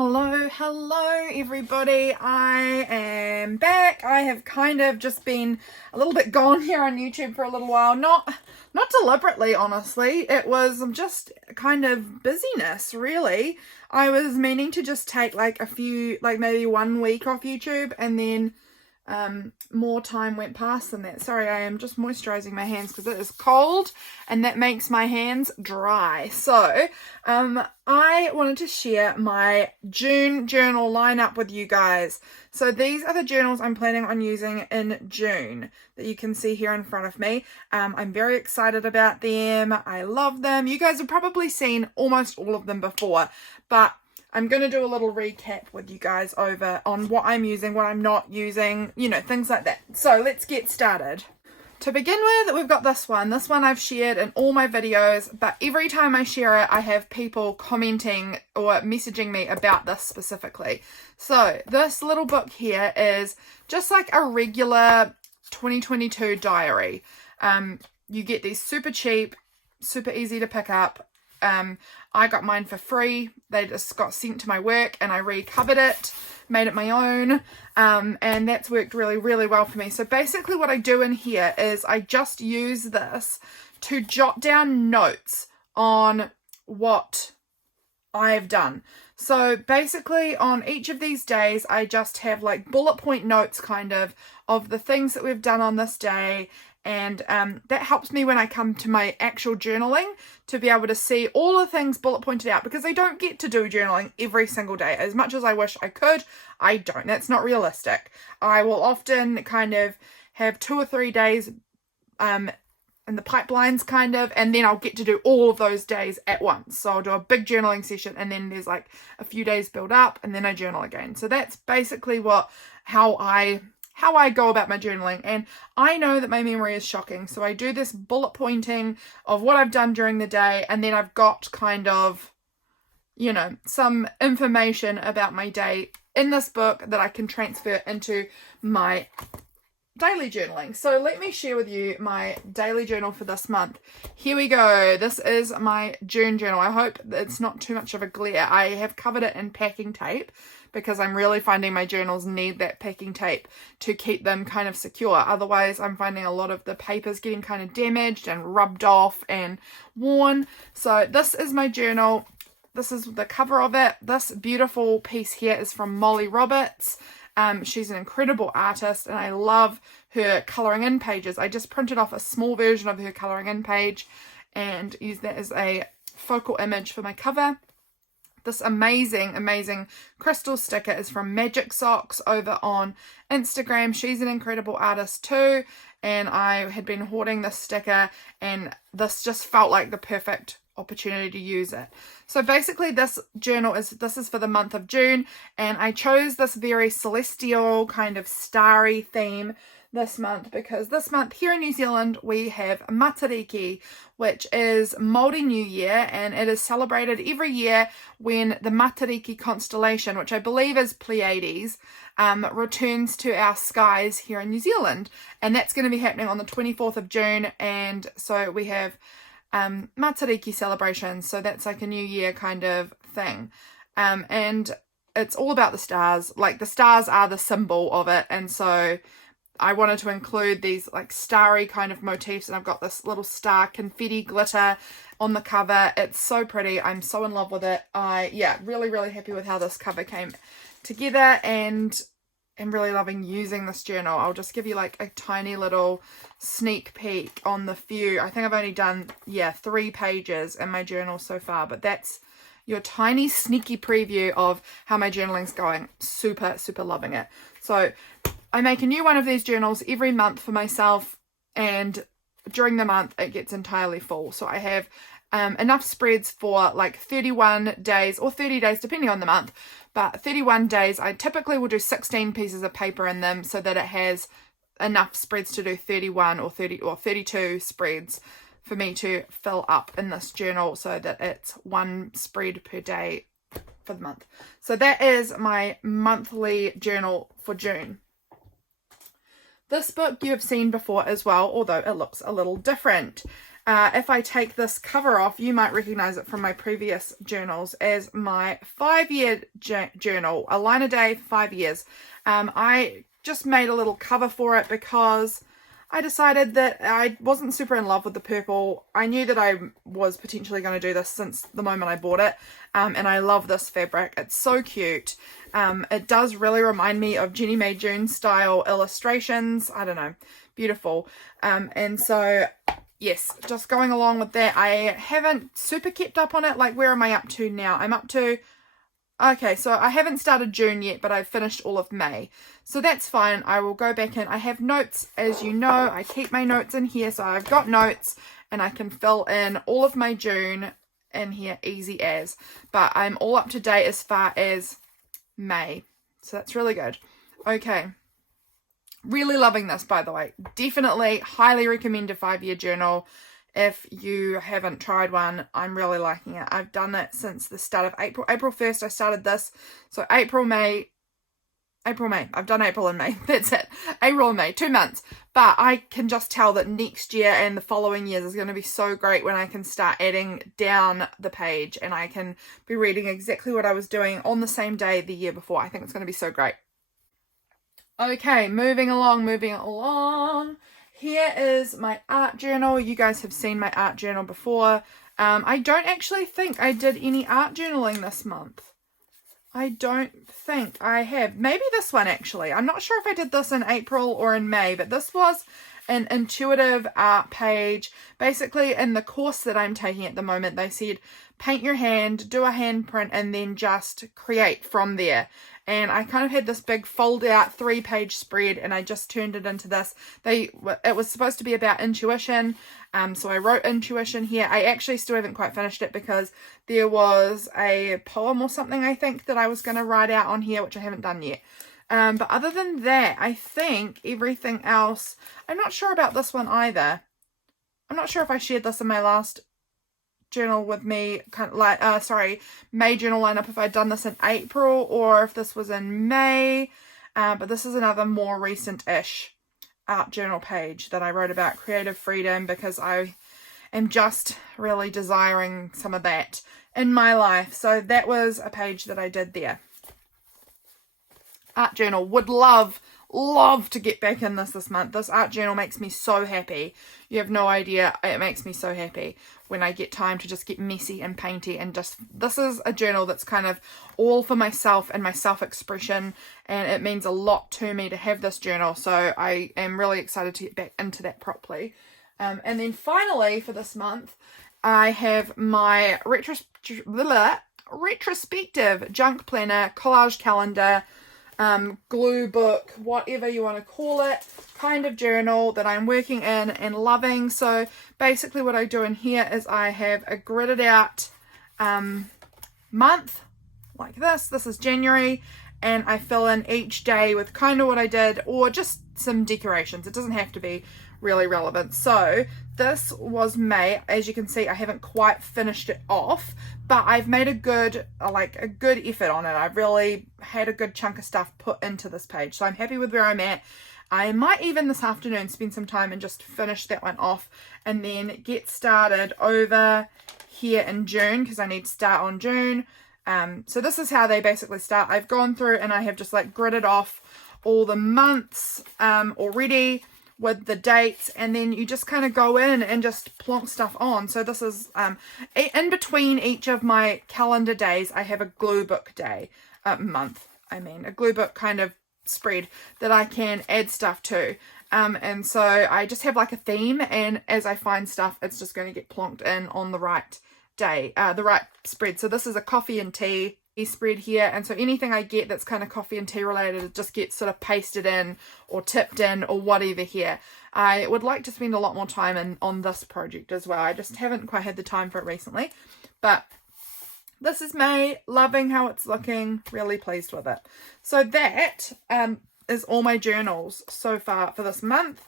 Hello everybody. I am back. I have kind of just been a little bit gone here on YouTube for a little while. Not deliberately, honestly. It was just kind of busyness, really. I was meaning to just take like maybe 1 week off YouTube, and then more time went past than that. Sorry, I am just moisturizing my hands because it is cold and that makes my hands dry. So I wanted to share my June journal lineup with you guys. So these are the journals I'm planning on using in June that you can see here in front of me. I'm very excited about them. I love them. You guys have probably seen almost all of them before, but I'm going to do a little recap with you guys over on what I'm using, what I'm not using, things like that. So let's get started. To begin with, we've got this one. This one I've shared in all my videos, but every time I share it, I have people commenting or messaging me about this specifically. So this little book here is just like a regular 2022 diary. You get these super cheap, super easy to pick up. I got mine for free. They just got sent to my work and I recovered it, made it my own, and that's worked really, really well for me. So basically what I do in here is I just use this to jot down notes on what I've done. So basically on each of these days, I just have like bullet point notes kind of the things that we've done on this day. And that helps me when I come to my actual journaling to be able to see all the things bullet pointed out, because I don't get to do journaling every single day. As much as I wish I could, I don't. That's not realistic. I will often kind of have 2 or 3 days in the pipelines kind of, and then I'll get to do all of those days at once. So I'll do a big journaling session and then there's like a few days build up and then I journal again. So that's basically how I go about my journaling. And I know that my memory is shocking, so I do this bullet pointing of what I've done during the day, and then I've got kind of, some information about my day in this book that I can transfer into my daily journaling. So let me share with you my daily journal for this month. Here we go. This is my June journal. I hope it's not too much of a glare. I have covered it in packing tape because I'm really finding my journals need that packing tape to keep them kind of secure. Otherwise, I'm finding a lot of the papers getting kind of damaged and rubbed off and worn. So this is my journal. This is the cover of it. This beautiful piece here is from Molly Roberts. She's an incredible artist and I love her colouring in pages. I just printed off a small version of her colouring in page and used that as a focal image for my cover. This amazing crystal sticker is from Magic Socks over on Instagram. She's an incredible artist too, and I had been hoarding this sticker and this just felt like the perfect opportunity to use it. So basically this is for the month of June, and I chose this very celestial kind of starry theme this month because this month here in New Zealand we have Matariki, which is Māori New Year, and it is celebrated every year when the Matariki constellation, which I believe is Pleiades, returns to our skies here in New Zealand, and that's going to be happening on the 24th of June. And so we have Matariki celebrations, so that's like a New Year kind of thing, and it's all about the stars. Like the stars are the symbol of it, and so I wanted to include these like starry kind of motifs, and I've got this little star confetti glitter on the cover. It's so pretty. I'm so in love with it. Really happy with how this cover came together, and I'm really loving using this journal. I'll just give you like a tiny little sneak peek on the few. I think I've only done 3 pages in my journal so far, but that's your tiny sneaky preview of how my journaling's going. Super loving it. So I make a new one of these journals every month for myself, and during the month it gets entirely full. So I have enough spreads for like 31 days or 30 days depending on the month, but 31 days I typically will do 16 pieces of paper in them so that it has enough spreads to do 31 or 30 or 32 spreads for me to fill up in this journal, so that it's 1 spread per day for the month. So that is my monthly journal for June. This book you have seen before as well, although it looks a little different. if I take this cover off, you might recognize it from my previous journals as my 5-year journal, a line a day for 5 years. I just made a little cover for it because I decided that I wasn't super in love with the purple. I knew that I was potentially going to do this since the moment I bought it, and I love this fabric. It's so cute. It does really remind me of Jenny May June style illustrations. I don't know, beautiful. And so yes, just going along with that, I haven't super kept up on it. Like, where am I up to now? I'm up to, okay, so I haven't started June yet, but I've finished all of May. So that's fine. I will go back in. I have notes, as you know. I keep my notes in here. So I've got notes and I can fill in all of my June in here easy as. But I'm all up to date as far as May. So that's really good. Okay. Really loving this, by the way. Definitely highly recommend a 5-year journal. If you haven't tried one, I'm really liking it. I've done it since the start of April. April 1st, I started this. So April, May. I've done April and May. That's it. April and May, 2 months. But I can just tell that next year and the following years is going to be so great when I can start adding down the page and I can be reading exactly what I was doing on the same day the year before. I think it's going to be so great. Okay, moving along. Here is my art journal. You guys have seen my art journal before. I don't actually think I did any art journaling this month. I don't think I have. Maybe this one actually. I'm not sure if I did this in April or in May, but this was an intuitive art page. Basically, in the course that I'm taking at the moment, they said paint your hand, do a handprint, and then just create from there. And I kind of had this big fold out 3-page spread and I just turned it into this. It was supposed to be about intuition. So I wrote intuition here. I actually still haven't quite finished it because there was a poem or something, I think, that I was going to write out on here, which I haven't done yet. But other than that, I think everything else, I'm not sure about this one either. I'm not sure if I shared this in my last journal with me, kind of like May journal lineup, if I'd done this in April or if this was in May, but this is another more recent-ish art journal page that I wrote about creative freedom because I am just really desiring some of that in my life. So that was a page that I did there. Art journal. Would love to get back in this month. This art journal makes me so happy. You have no idea. It makes me so happy when I get time to just get messy and painty and just, this is a journal that's kind of all for myself and my self-expression, and it means a lot to me to have this journal. So I am really excited to get back into that properly. And then finally for this month, I have my retrospective junk planner, collage calendar, glue book, whatever you want to call it, kind of journal that I'm working in and loving. So basically what I do in here is I have a gridded out month like this. This is January, and I fill in each day with kind of what I did or just some decorations. It doesn't have to be really relevant. So this was May. As you can see, I haven't quite finished it off, but I've made a good effort on it. I've really had a good chunk of stuff put into this page, so I'm happy with where I'm at. I might even this afternoon spend some time and just finish that one off and then get started over here in June because I need to start on June. So this is how they basically start. I've gone through and I have just like gridded off all the months already with the dates, and then you just kind of go in and just plonk stuff on. So this is in between each of my calendar days, I have a glue book day, a glue book kind of spread that I can add stuff to. And so I just have like a theme, and as I find stuff, it's just going to get plonked in on the right day, the right spread. So this is a coffee and tea spread here, and so anything I get that's kind of coffee and tea related, it just gets sort of pasted in or tipped in or whatever here. I would like to spend a lot more time on this project as well. I just haven't quite had the time for it recently, but this is May, loving how it's looking, really pleased with it. So that is all my journals so far for this month.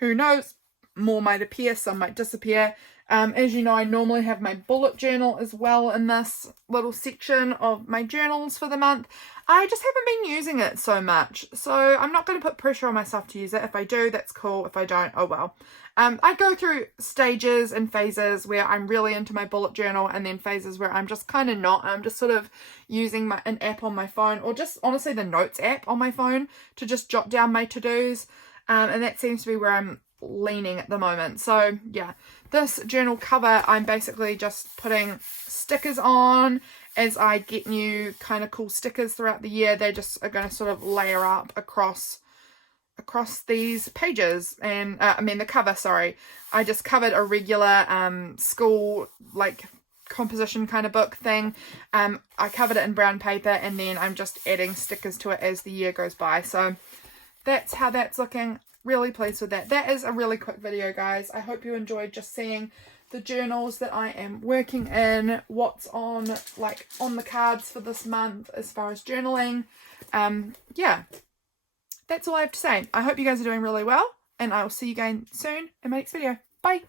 Who knows, more might appear, some might disappear. As you know, I normally have my bullet journal as well in this little section of my journals for the month. I just haven't been using it so much, so I'm not going to put pressure on myself to use it. If I do, that's cool. If I don't, oh well. I go through stages and phases where I'm really into my bullet journal, and then phases where I'm just kind of not. I'm just sort of using an app on my phone, or just honestly the notes app on my phone to just jot down my to-dos, and that seems to be where I'm leaning at the moment. So yeah, this journal cover, I'm basically just putting stickers on as I get new kind of cool stickers throughout the year. They just are going to sort of layer up across these pages. And I mean the cover, sorry, I just covered a regular school like composition kind of book thing. I covered it in brown paper, and then I'm just adding stickers to it as the year goes by. So that's how that's looking. Really pleased with that. That is a really quick video, guys. I hope you enjoyed just seeing the journals that I am working in, what's on the cards for this month as far as journaling. Yeah, that's all I have to say. I hope you guys are doing really well, and I will see you again soon in my next video. Bye.